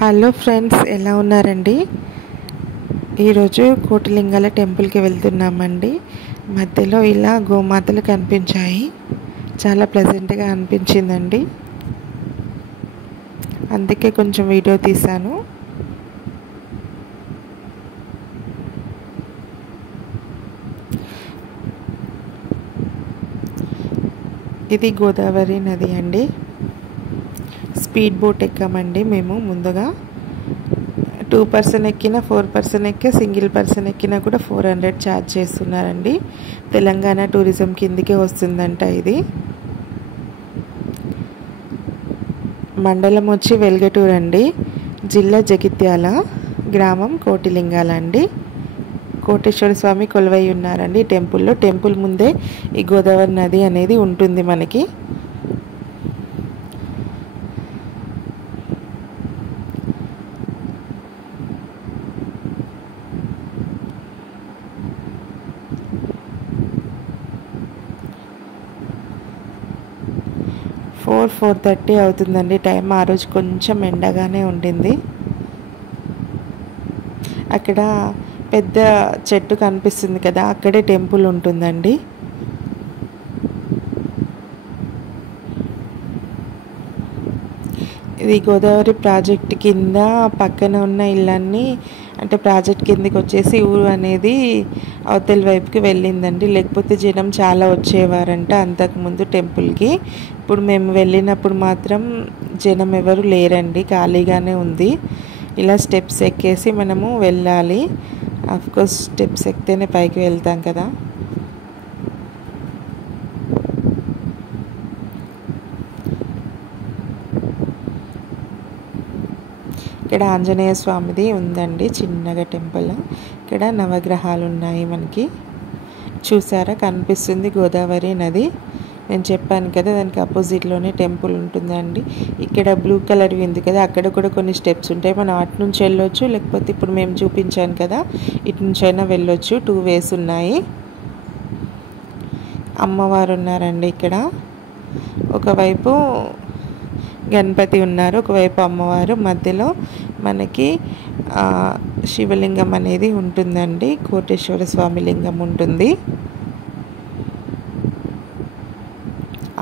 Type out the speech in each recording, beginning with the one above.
Hello friends, ఎలా ఉన్నారండి? ఈరోజు కోటిలింగాల టెంపుల్కి వెళ్తున్నామండి. మధ్యలో ఇలా గోమాతలు కనిపించాయి. చాలా ప్లెజెంట్గా అనిపించిందండి. అందుకే కొంచెం వీడియో తీశాను. ఇది గోదావరి నది అండి. స్పీడ్ బోట్ ఎక్కామండి మేము. ముందుగా 2 పర్సన్ ఎక్కినా 4 పర్సన్ ఎక్కి సింగిల్ పర్సన్ ఎక్కినా కూడా 400 ఛార్జ్ చేస్తున్నారండి. తెలంగాణ టూరిజం కిందికే వస్తుందంట. ఇది మండలం వచ్చి వెల్గటూరు అండి. జిల్లా జగిత్యాల, గ్రామం కోటిలింగాల అండి. కోటేశ్వర స్వామి కొలువై ఉన్నారండి టెంపుల్లో. టెంపుల్ ముందే ఈ గోదావరి నది అనేది ఉంటుంది మనకి. ఫోర్ 4:30 అవుతుందండి టైం. ఆ రోజు కొంచెం ఎండగానే ఉండింది. అక్కడ పెద్ద చెట్టు కనిపిస్తుంది కదా, అక్కడే టెంపుల్ ఉంటుందండి. ఇది గోదావరి ప్రాజెక్ట్ కింద పక్కన ఉన్న ఇళ్ళన్నీ, అంటే ప్రాజెక్ట్ కిందకి వచ్చేసి ఊరు అనేది అవతల వైపుకి వెళ్ళిందండి. లేకపోతే జనం చాలా వచ్చేవారంట అంతకుముందు టెంపుల్కి. ఇప్పుడు మేము వెళ్ళినప్పుడు మాత్రం జనం ఎవరు లేరండి, ఖాళీగానే ఉంది. ఇలా స్టెప్స్ ఎక్కేసి మనము వెళ్ళాలి. అఫ్కోర్స్ స్టెప్స్ ఎక్కితేనే పైకి వెళ్తాం కదా. ఇక్కడ ఆంజనేయ స్వామిది ఉందండి చిన్నగా టెంపుల్. ఇక్కడ నవగ్రహాలు ఉన్నాయి మనకి. చూసారా, కనిపిస్తుంది గోదావరి నది. నేను చెప్పాను కదా, దానికి ఆపోజిట్లోనే టెంపుల్ ఉంటుందండి. ఇక్కడ బ్లూ కలర్ ఉంది కదా, అక్కడ కూడా కొన్ని స్టెప్స్ ఉంటాయి. మనం అటు నుంచి వెళ్ళొచ్చు, లేకపోతే ఇప్పుడు మేము చూపించాను కదా ఇటు నుంచి అయినా వెళ్ళొచ్చు. 2 వేస్ ఉన్నాయి. అమ్మవారు ఉన్నారండి ఇక్కడ. ఒకవైపు గణపతి ఉన్నారు, ఒకవైపు అమ్మవారు. మధ్యలో మనకి శివలింగం అనేది ఉంటుందండి. కోటేశ్వర స్వామి లింగం ఉంటుంది.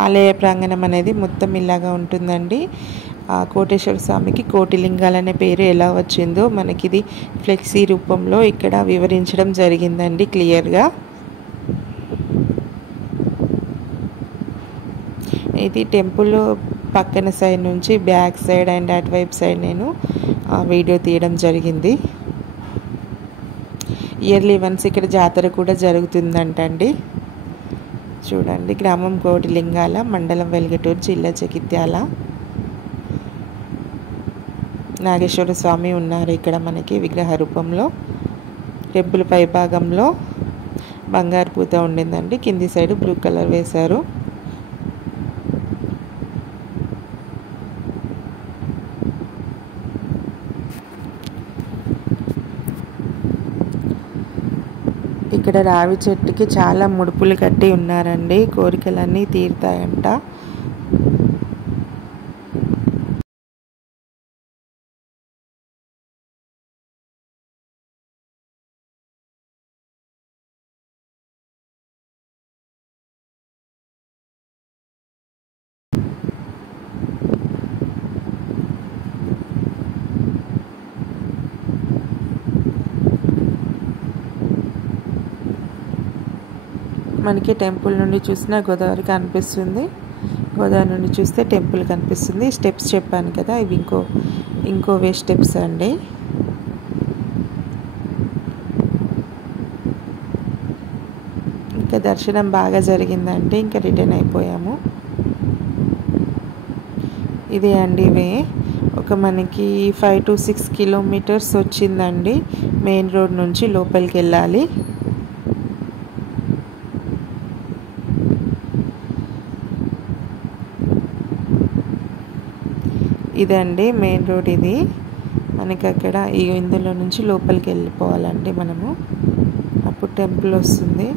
ఆలయ ప్రాంగణం అనేది మొత్తం ఇలాగా ఉంటుందండి. కోటేశ్వర స్వామికి కోటిలింగాలనే పేరు ఎలా వచ్చిందో మనకి ఇది ఫ్లెక్సీ రూపంలో ఇక్కడ వివరించడం జరిగిందండి క్లియర్గా. ఇది టెంపుల్ పక్కన సైడ్ నుంచి బ్యాక్ సైడ్ అండ్ అటువైపు సైడ్ నేను వీడియో తీయడం జరిగింది. ఇయర్లీ వన్స్ ఇక్కడ జాతర కూడా జరుగుతుందంటండి. చూడండి, గ్రామం కోటిలింగాల, మండలం వెల్గటూరు, జిల్లా జగిత్యాల. నాగేశ్వర స్వామి ఉన్నారు ఇక్కడ మనకి విగ్రహ రూపంలో. టెంపుల్ పై భాగంలో బంగారు పూత ఉండిందండి, కింది సైడ్ బ్లూ కలర్ వేశారు. ఇక్కడ రావి చెట్టుకి చాలా ముడుపులు కట్టి ఉన్నారండి. కోరికలన్నీ తీరుతాయంట. మనకి టెంపుల్ నుండి చూసినా గోదావరి కనిపిస్తుంది, గోదావరి నుండి చూస్తే టెంపుల్ కనిపిస్తుంది. స్టెప్స్ చెప్పాను కదా, ఇవి ఇంకో వే స్టెప్స్ అండి. ఇంకా దర్శనం బాగా జరిగిందండి. ఇంకా రిటర్న్ అయిపోయాము. ఇదే అండి వే. ఒక మనకి 5 to 6 కిలోమీటర్స్ వచ్చిందండి. మెయిన్ రోడ్ నుంచి లోపలికి వెళ్ళాలి. ఇదండి మెయిన్ రోడ్. ఇది మనకి అక్కడ ఇందులో నుంచి లోపలికి వెళ్ళిపోవాలండి మనము. అప్పుడు టెంపుల్ వస్తుంది.